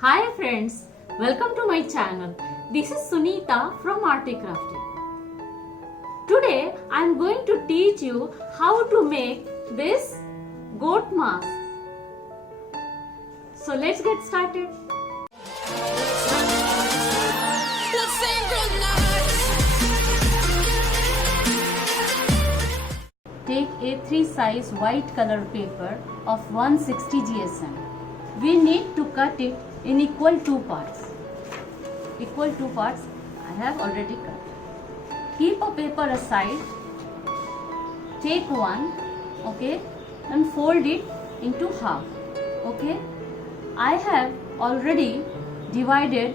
Hi friends, welcome to my channel. This is Sunita from Articrafting. Today I am going to teach you how to make this goat mask. So let's get started. Take A3 size white color paper of 160 GSM. We need to cut it in equal two parts. Equal two parts I have already cut. Keep a paper aside. Take one, okay, and fold it into half, okay. I have already divided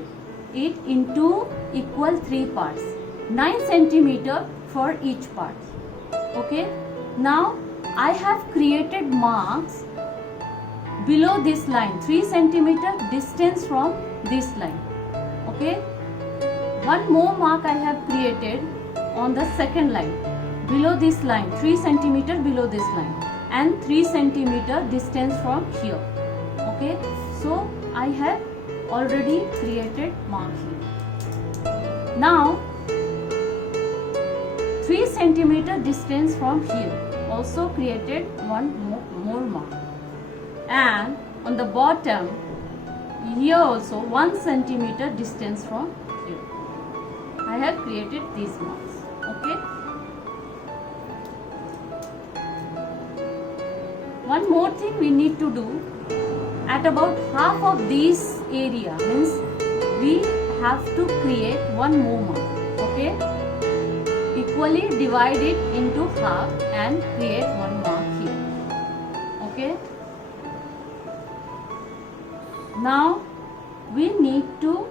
it into equal three parts, 9 centimeter for each part, okay. Now I have created marks below this line, 3 centimeter distance from this line, okay. One more mark I have created on the second line, below this line, 3 centimeter below this line, and 3 centimeter distance from here, okay. So I have already created mark here. Now 3 centimeter distance from here, also created one more mark, and on the bottom here also 1 centimeter distance from here. I have created these marks, okay. One more thing we need to do, at about half of this area, means we have to create one more mark, okay. Equally divide it into half and create one mark here, okay. Now we need to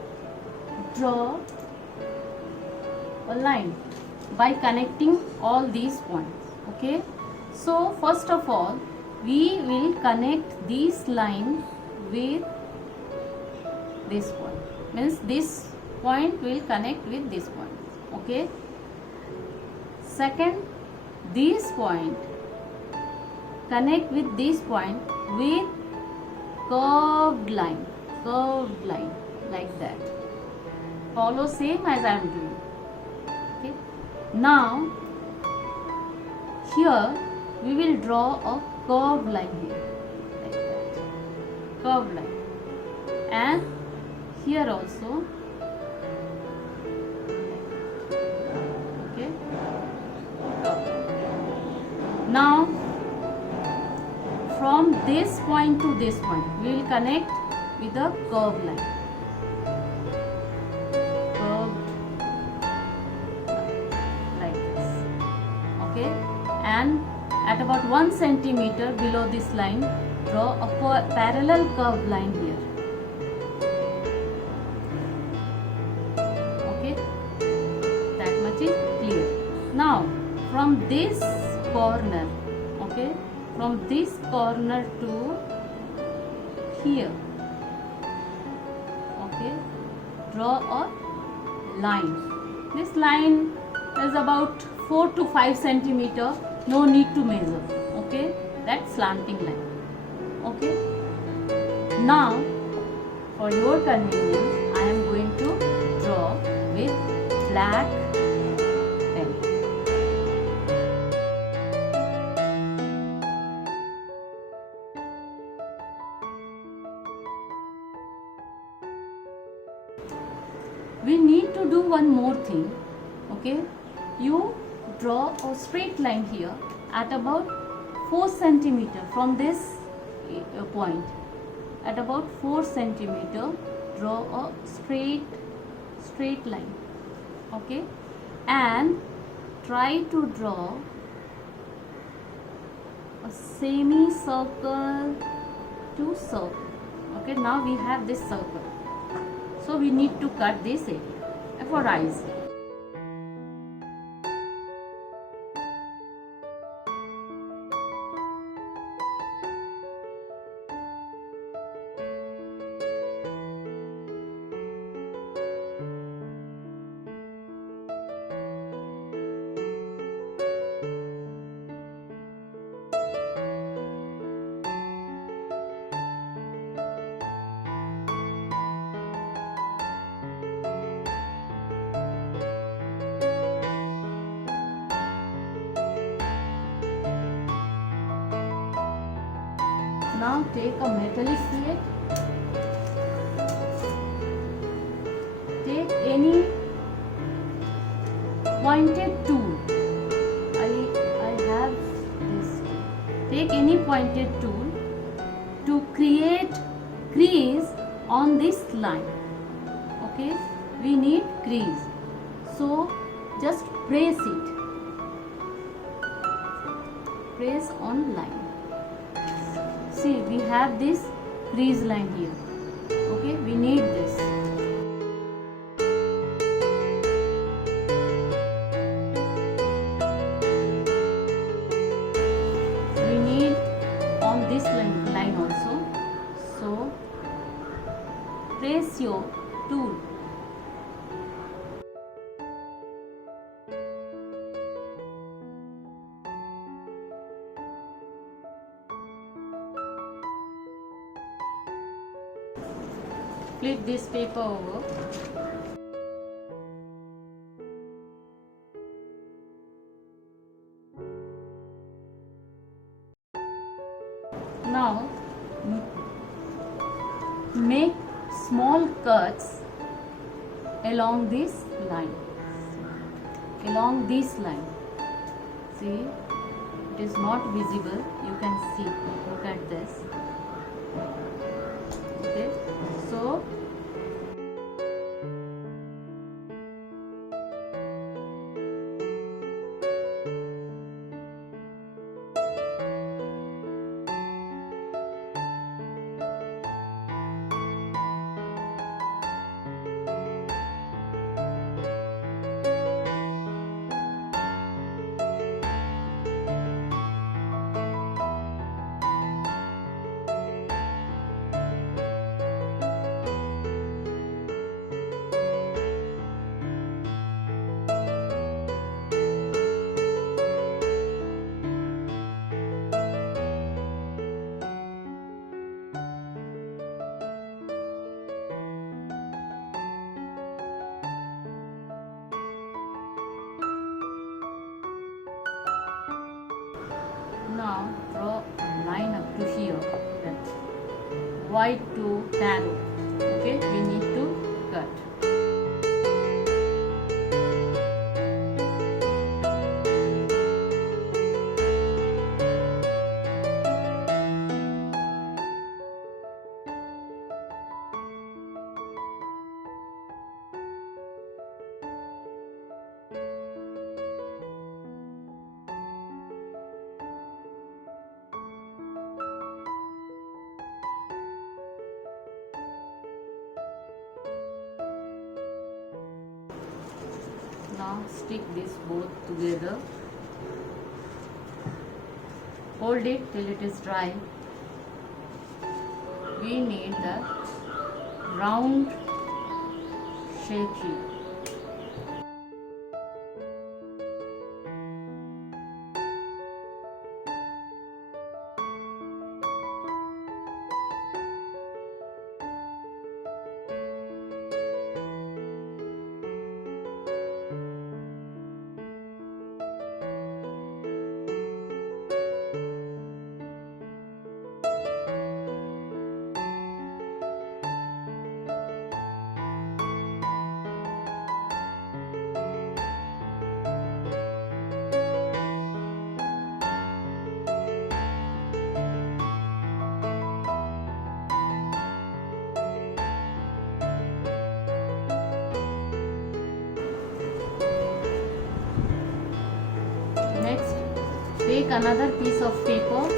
draw a line by connecting all these points, okay. So first of all we will connect this line with this point, means this point will connect with this point, okay. Second, this point connect with this point with curved line like that. Follow same as I am doing, okay. Now here we will draw a curved line here, like that, curved line, and here also, okay. Now from this point to this point we will connect with a curved line, like this, okay. And at about 1 centimeter below this line, draw a parallel curved line here, okay. That much is clear. Now from this corner, okay, from this corner to here, okay, draw a line. This line is about 4 to 5 centimeter, no need to measure, okay, that slanting line, okay. Now for your convenience I am going to draw with black pen. We need to do one more thing, okay. You draw a straight line here at about 4 centimeter from this point. At about 4 centimeter, draw a straight line, okay, and try to draw a semicircle to circle, okay. Now we have this circle, so we need to cut this area for eyes. Now take a metallic plate. Take any pointed tool. I have this. Take any pointed tool to create crease on this line. Okay, we need crease. So just press it. Press on line. See, we have this crease line here. Okay, we need this. We need on this line also. So press your tool. Flip this paper over. Now make small cuts along this line. Along this line. See, it is not visible. You can see. Look at this. Okay, so now draw a line up to here, that white to narrow. Okay, we need to cut. Now stick this both together. Hold it till it is dry. We need the round shape here. Take another piece of paper,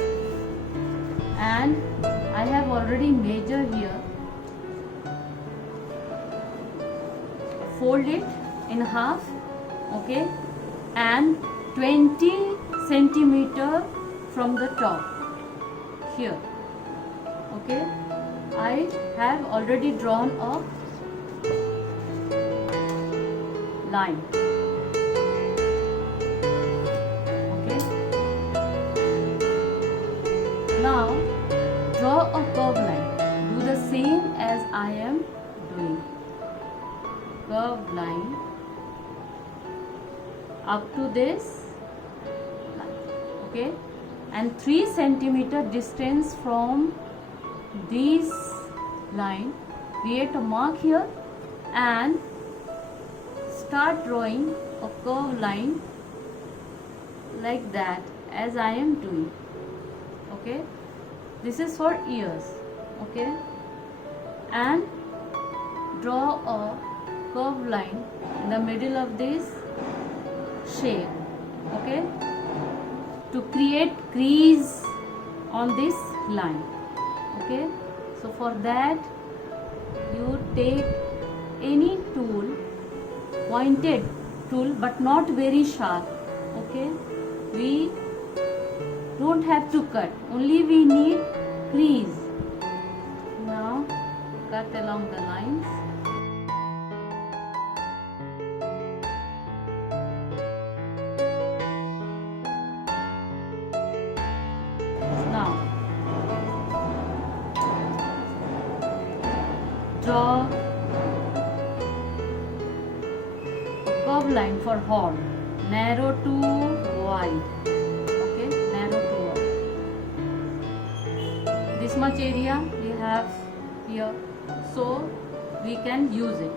and I have already measured here. Fold it in half, okay, and 20 centimeter from the top here. Okay, I have already drawn a line. Now draw a curved line. Do the same as I am doing. Curved line up to this line. Okay, and 3 centimeter distance from this line, create a mark here and start drawing a curved line like that as I am doing. Okay, this is for ears. Okay, and draw a curved line in the middle of this shape. Okay, to create crease on this line. Okay, so for that you take any tool, pointed tool but not very sharp. Okay, we don't have to cut, only we need crease. Now cut along the lines. Now draw a curved line for horn, narrow to wide. Okay, narrow to wide. This much area we have here, so we can use it.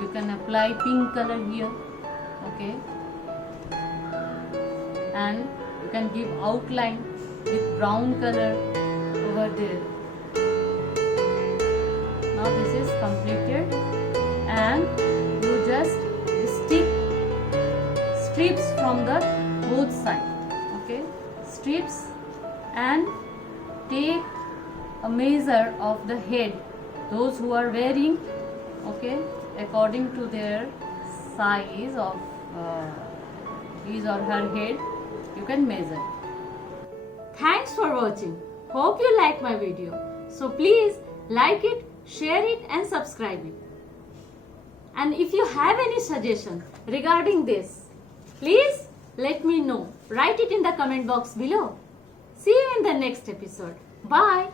You can apply pink color here. Okay, and you can give outline with brown color over there. Now this is completed, and you just stick strips from the both side. Okay, strips, and take a measure of the head, those who are wearing. Okay, according to their size of his or her head, you can measure. Thanks for watching. Hope you like my video. So please like it, share it and subscribe it. And if you have any suggestion regarding this, please let me know. Write it in the comment box below. See you in the next episode. Bye.